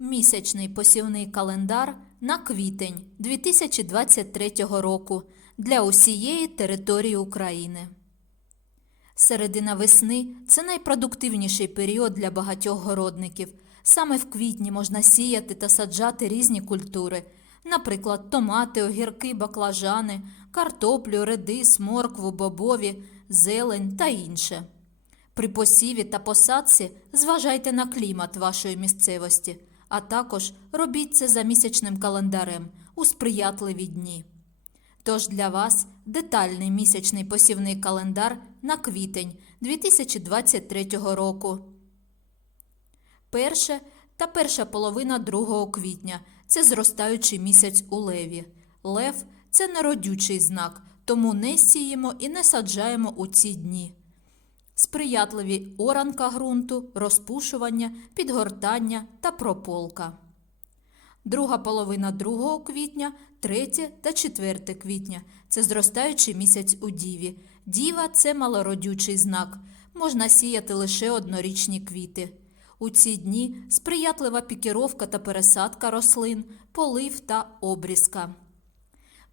Місячний посівний календар на квітень 2023 року для усієї території України. Середина весни це найпродуктивніший період для багатьох городників. Саме в квітні можна сіяти та саджати різні культури, наприклад, томати, огірки, баклажани, картоплю, редис, моркву, бобові, зелень та інше. При посіві та посадці зважайте на клімат вашої місцевості, а також робіть це за місячним календарем у сприятливі дні. Тож для вас детальний місячний посівний календар на квітень 2023 року. Перше та перша половина 2 квітня це зростаючий місяць у леві. Лев це неродючий знак, тому не сіємо і не саджаємо у ці дні. Сприятливі оранка ґрунту, розпушування, підгортання та прополка. Друга половина 2 квітня, 3 та 4 квітня це зростаючий місяць у Діві. Діва це малородючий знак. Можна сіяти лише однорічні квіти. У ці дні сприятлива пікіровка та пересадка рослин, полив та обрізка.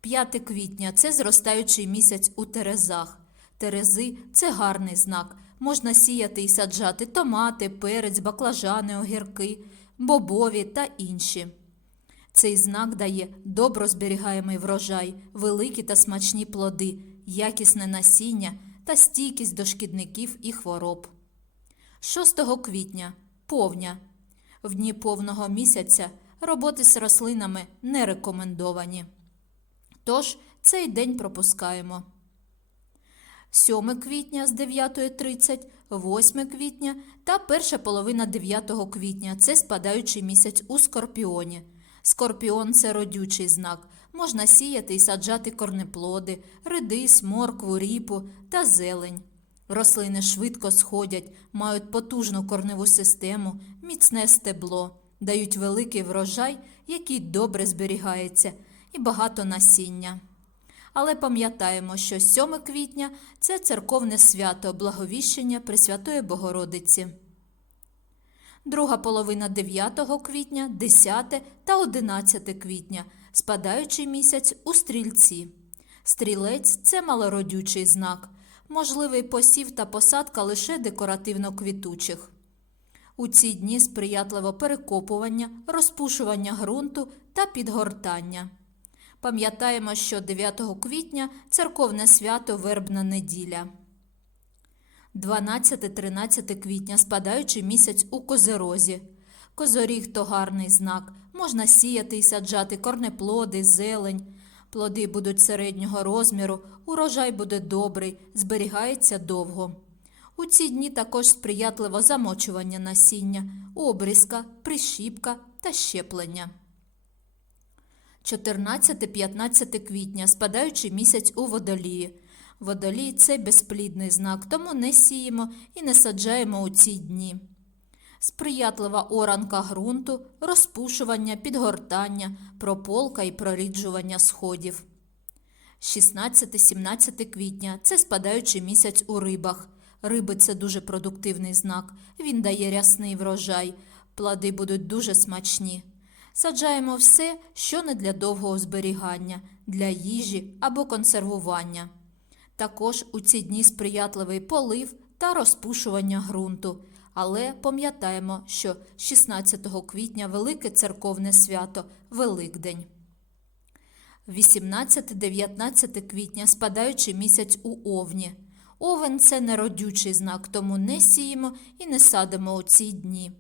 5 квітня це зростаючий місяць у терезах. Терези це гарний знак. Можна сіяти і саджати томати, перець, баклажани, огірки, бобові та інші. Цей знак дає добро зберігаємий врожай, великі та смачні плоди, якісне насіння та стійкість до шкідників і хвороб. 6 квітня повня. В дні повного місяця роботи з рослинами не рекомендовані. Тож цей день пропускаємо. 7 квітня з 9.30, 8 квітня та перша половина 9 квітня це спадаючий місяць у скорпіоні. Скорпіон це родючий знак. Можна сіяти і саджати корнеплоди, редис, моркву, ріпу та зелень. Рослини швидко сходять, мають потужну корневу систему, міцне стебло, дають великий врожай, який добре зберігається, і багато насіння. Але пам'ятаємо, що 7 квітня це церковне свято Благовіщення Пресвятої Богородиці. Друга половина 9 квітня, 10 та 11 квітня спадаючий місяць у стрільці. Стрілець це малородючий знак, можливий посів та посадка лише декоративно квітучих. У ці дні сприятливо перекопування, розпушування ґрунту та підгортання. Пам'ятаємо, що 9 квітня церковне свято Вербна неділя. 12-13 квітня спадаючий місяць у козерозі. Козоріг то гарний знак. Можна сіяти і саджати корнеплоди, зелень. Плоди будуть середнього розміру, урожай буде добрий, зберігається довго. У ці дні також сприятливо замочування насіння, обрізка, прищіпка та щеплення. 14-15 квітня спадаючий місяць у водолії. Водолій це безплідний знак, тому не сіємо і не саджаємо у ці дні. Сприятлива оранка ґрунту, розпушування, підгортання, прополка і проріджування сходів. 16-17 квітня це спадаючий місяць у рибах. Риби це дуже продуктивний знак. Він дає рясний врожай, плоди будуть дуже смачні. Саджаємо все, що не для довгого зберігання, для їжі або консервування. Також у ці дні сприятливий полив та розпушування ґрунту. Але пам'ятаємо, що 16 квітня велике церковне свято Великдень. 18-19 квітня спадаючий місяць у Овні. Овен це неродючий знак, тому не сіємо і не садимо у ці дні.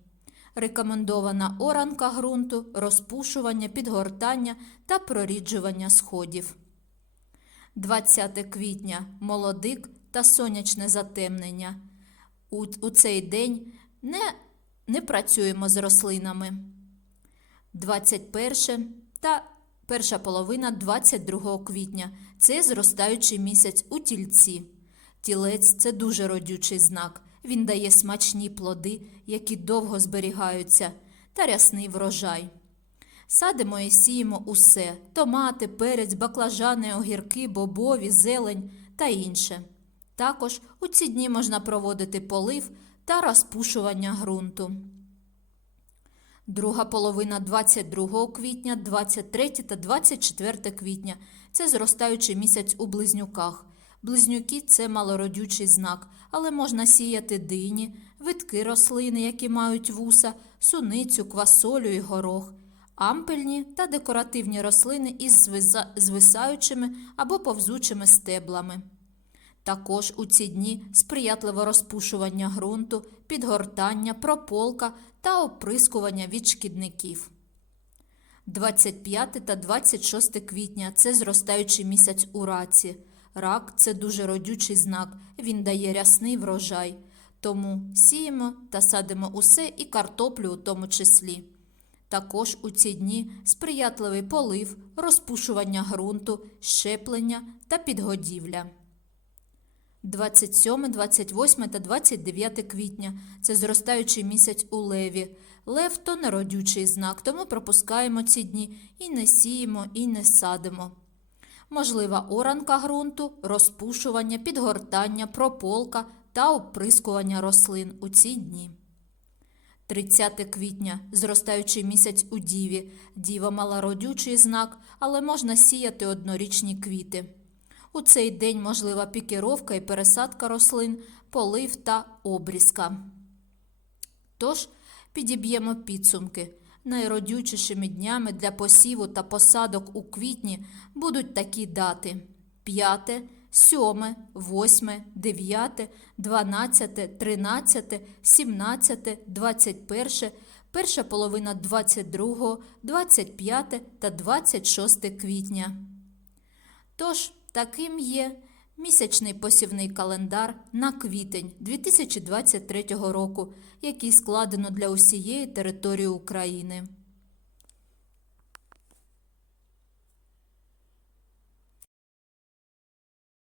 Рекомендована оранка ґрунту, розпушування, підгортання та проріджування сходів. 20 квітня молодик та сонячне затемнення. У, у цей день не, не працюємо з рослинами. 21 та перша половина 22 квітня це зростаючий місяць у тільці. Тілець це дуже родючий знак. Він дає смачні плоди, які довго зберігаються, та рясний врожай. Садимо і сіємо усе томати, перець, баклажани, огірки, бобові, зелень та інше. Також у ці дні можна проводити полив та розпушування ґрунту. Друга половина 22 квітня, 23 та 24 квітня це зростаючий місяць у близнюках. Близнюки це малородючий знак, але можна сіяти дині, витки рослини, які мають вуса, суницю, квасолю і горох, ампельні та декоративні рослини із звисаючими або повзучими стеблами. Також у ці дні сприятливе розпушування ґрунту, підгортання, прополка та оприскування від шкідників. 25 та 26 квітня це зростаючий місяць у раці. Рак це дуже родючий знак, він дає рясний врожай. Тому сіємо та садимо усе і картоплю у тому числі. Також у ці дні сприятливий полив, розпушування ґрунту, щеплення та підгодівля. 27, 28 та 29 квітня це зростаючий місяць у леві. Лев то неродючий знак, тому пропускаємо ці дні і не сіємо, і не садимо. Можлива оранка ґрунту, розпушування, підгортання, прополка та оприскування рослин у ці дні. 30 квітня зростаючий місяць у діві. Діва мала родючий знак, але можна сіяти однорічні квіти. У цей день можлива пікіровка і пересадка рослин, полив та обрізка. Тож підіб'ємо підсумки. Найродючішими днями для посіву та посадок у квітні будуть такі дати: 5, 7, 8, 9, 12, 13, 17, 21, перша половина 22, 25 та 26 квітня. Тож, таким є місячний посівний календар на квітень 2023 року, який складено для усієї території України.